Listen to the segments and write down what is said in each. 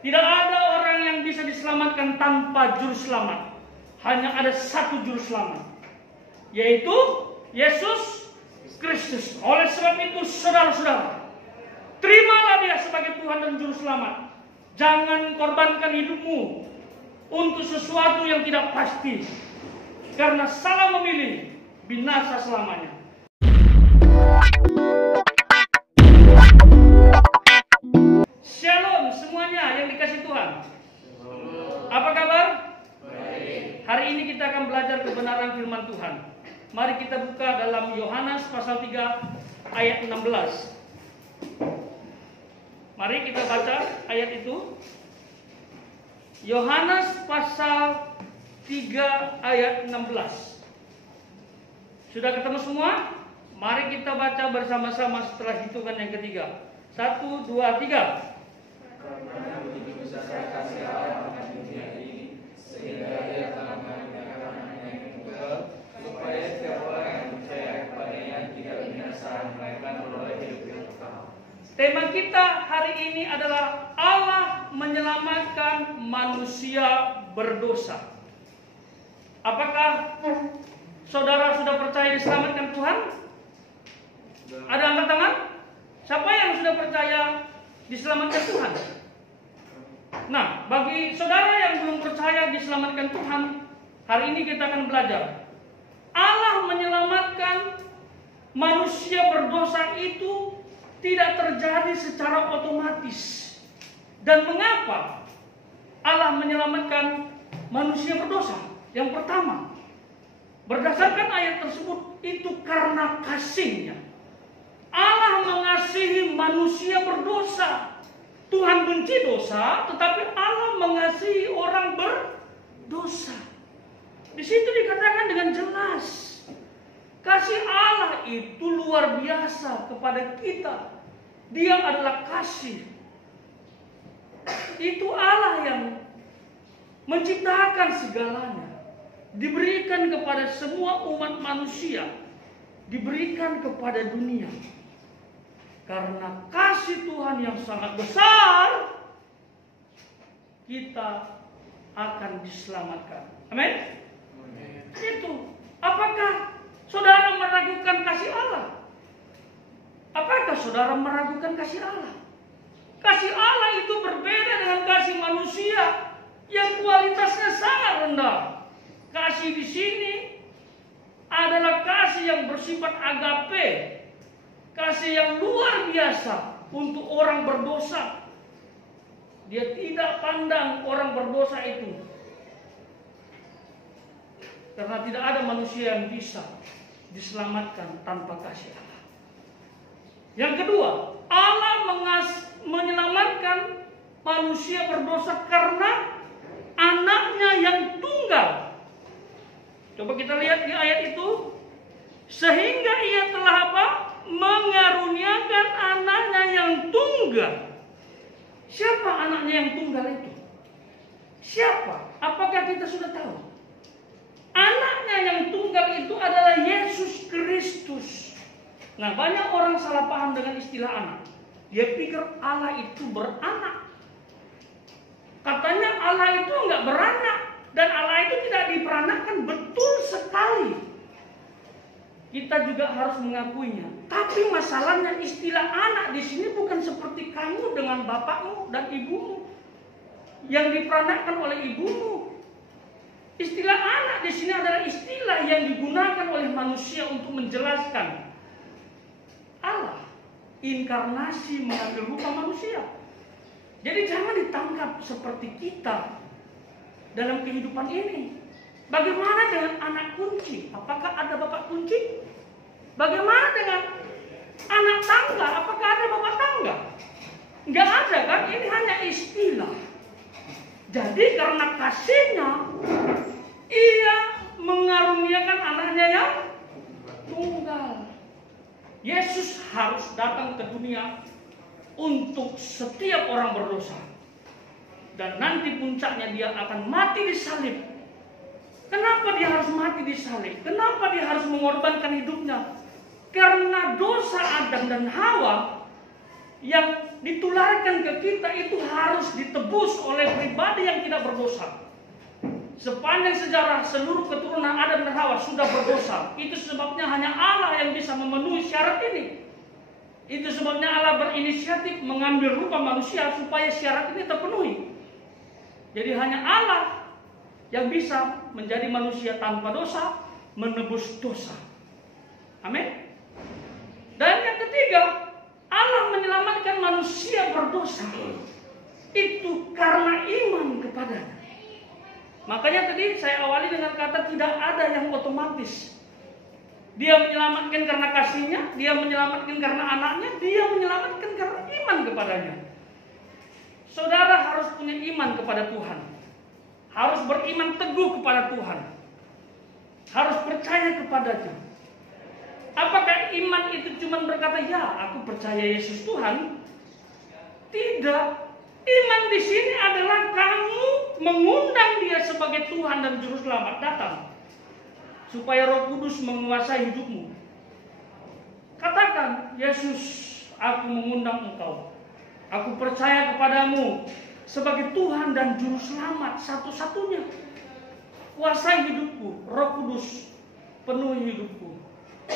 Tidak ada orang yang bisa diselamatkan tanpa juru selamat. Hanya ada satu juru selamat, yaitu Yesus Kristus. Oleh sebab itu, saudara-saudara, terimalah Dia sebagai Tuhan dan juru selamat. Jangan korbankan hidupmu untuk sesuatu yang tidak pasti, karena salah memilih binasa selamanya. Shalom semuanya yang dikasih Tuhan. Apa kabar? Baik. Hari ini kita akan belajar kebenaran firman Tuhan. Mari kita buka dalam Yohanes pasal 3 ayat 16. Mari kita baca ayat itu. Yohanes pasal 3 ayat 16. Sudah ketemu semua? Mari kita baca bersama-sama setelah hitungan yang ketiga. 1, 2, 3. Karena begitu besar kasih Allah akan dunia ini, sehingga Dia telah mengaruniakan Anaknya yang tunggal, supaya setiap orang yang percaya kepadanya tidak binasa, melainkan beroleh hidup yang kekal. Tema kita hari ini adalah Allah menyelamatkan manusia berdosa. Apakah saudara sudah percaya diselamatkan Tuhan? Ada angkat tangan? Siapa yang sudah percaya diselamatkan Tuhan? Nah, bagi saudara yang belum percaya diselamatkan Tuhan, hari ini kita akan belajar. Allah menyelamatkan manusia berdosa itu tidak terjadi secara otomatis. Dan mengapa Allah menyelamatkan manusia berdosa? Yang pertama, berdasarkan ayat tersebut, itu karena kasih-Nya. Allah mengasihi manusia berdosa. Tuhan benci dosa, tetapi Allah mengasihi orang berdosa. Di situ dikatakan dengan jelas, kasih Allah itu luar biasa kepada kita. Dia adalah kasih. Itu Allah yang menciptakan segalanya, diberikan kepada semua umat manusia, diberikan kepada dunia. Karena kasih Tuhan yang sangat besar, kita akan diselamatkan. Amin. Itu. Apakah saudara meragukan kasih Allah? Apakah saudara meragukan kasih Allah? Kasih Allah itu berbeda dengan kasih manusia yang kualitasnya sangat rendah. Kasih di sini adalah kasih yang bersifat agape. Kasih yang luar biasa untuk orang berdosa. Dia tidak pandang orang berdosa itu, karena tidak ada manusia yang bisa diselamatkan tanpa kasih Allah. Yang kedua, Allah menyelamatkan manusia berdosa karena anaknya yang tunggal. Coba kita lihat di ayat itu. Sehingga Ia telah apa? Mengaruniakan anaknya yang tunggal. Siapa anaknya yang tunggal itu? Siapa? Apakah kita sudah tahu? Anaknya yang tunggal itu adalah Yesus Kristus. Nah, banyak orang salah paham dengan istilah anak. Dia pikir Allah itu beranak. Katanya Allah itu enggak beranak. Dan Allah itu tidak diperanakkan. Betul sekali. Kita juga harus mengakuinya. Tapi masalahnya istilah anak di sini bukan seperti kamu dengan bapakmu dan ibumu yang diperanakkan oleh ibumu. Istilah anak di sini adalah istilah yang digunakan oleh manusia untuk menjelaskan Allah, inkarnasi mengambil rupa manusia. Jadi jangan ditangkap seperti kita dalam kehidupan ini. Bagaimana dengan anak kunci? Apakah ada bapak kunci? Bagaimana dengan anak tangga? Apakah ada bapak tangga? Enggak ada kan? Ini hanya istilah. Jadi karena kasih-Nya, Ia mengaruniakan anaknya yang tunggal. Yesus harus datang ke dunia untuk setiap orang berdosa. Dan nanti puncaknya Dia akan mati di salib. Kenapa Dia harus mati di salib? Kenapa Dia harus mengorbankan hidupnya? Karena dosa Adam dan Hawa yang ditularkan ke kita itu harus ditebus oleh pribadi yang tidak berdosa. Sepanjang sejarah seluruh keturunan Adam dan Hawa sudah berdosa. Itu sebabnya hanya Allah yang bisa memenuhi syarat ini. Itu sebabnya Allah berinisiatif mengambil rupa manusia supaya syarat ini terpenuhi. Jadi hanya Allah yang bisa menjadi manusia tanpa dosa, menebus dosa. Amin. Dan yang ketiga, Allah menyelamatkan manusia berdosa itu karena iman kepadanya. Makanya tadi saya awali dengan kata tidak ada yang otomatis. Dia menyelamatkan karena kasihnya, dia menyelamatkan karena anaknya, dia menyelamatkan karena iman kepadanya. Saudara harus punya iman kepada Tuhan. Harus beriman teguh kepada Tuhan. Harus percaya kepadanya. Apakah iman itu cuma berkata, ya aku percaya Yesus Tuhan? Tidak. Iman di sini adalah kamu mengundang Dia sebagai Tuhan dan Juru Selamat datang, supaya Roh Kudus menguasai hidupmu. Katakan, Yesus, aku mengundang Engkau. Aku percaya kepadamu sebagai Tuhan dan Juru Selamat satu-satunya. Kuasai hidupku, Roh Kudus, penuhi hidupku.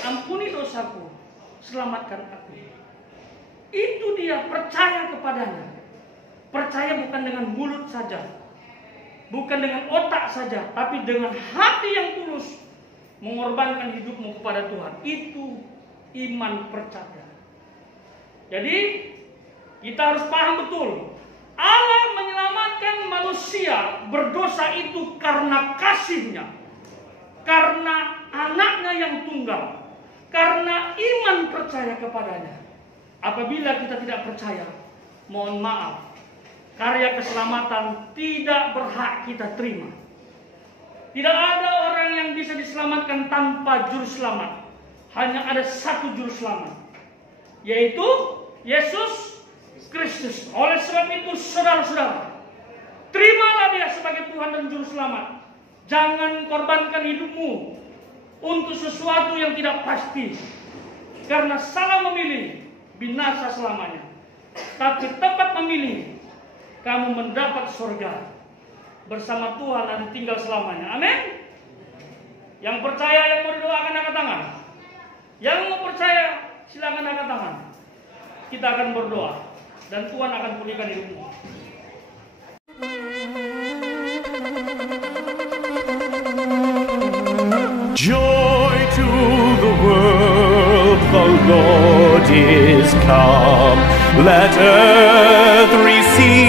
Ampuni dosaku, selamatkan aku. Itu dia percaya kepadanya. Percaya bukan dengan mulut saja, bukan dengan otak saja, tapi dengan hati yang tulus mengorbankan hidupmu kepada Tuhan. Itu iman percaya. Jadi kita harus paham betul, Allah menyelamatkan manusia berdosa itu karena kasih-Nya, karena anaknya yang tunggal, karena iman percaya kepadanya. Apabila kita tidak percaya, mohon maaf, karya keselamatan tidak berhak kita terima. Tidak ada orang yang bisa diselamatkan tanpa juru selamat. Hanya ada satu juru selamat, yaitu Yesus Kristus. Oleh sebab itu saudara-saudara, terimalah Dia sebagai Tuhan dan juru selamat. Jangan korbankan hidupmu untuk sesuatu yang tidak pasti. Karena salah memilih, binasa selamanya. Tapi tepat memilih, kamu mendapat surga bersama Tuhan dan tinggal selamanya. Amin. Yang percaya, yang mau didoakan angkat tangan. Yang mau percaya silakan angkat tangan. Kita akan berdoa dan Tuhan akan pulihkan hidupmu. Joy to the world, the Lord is come. Let earth receive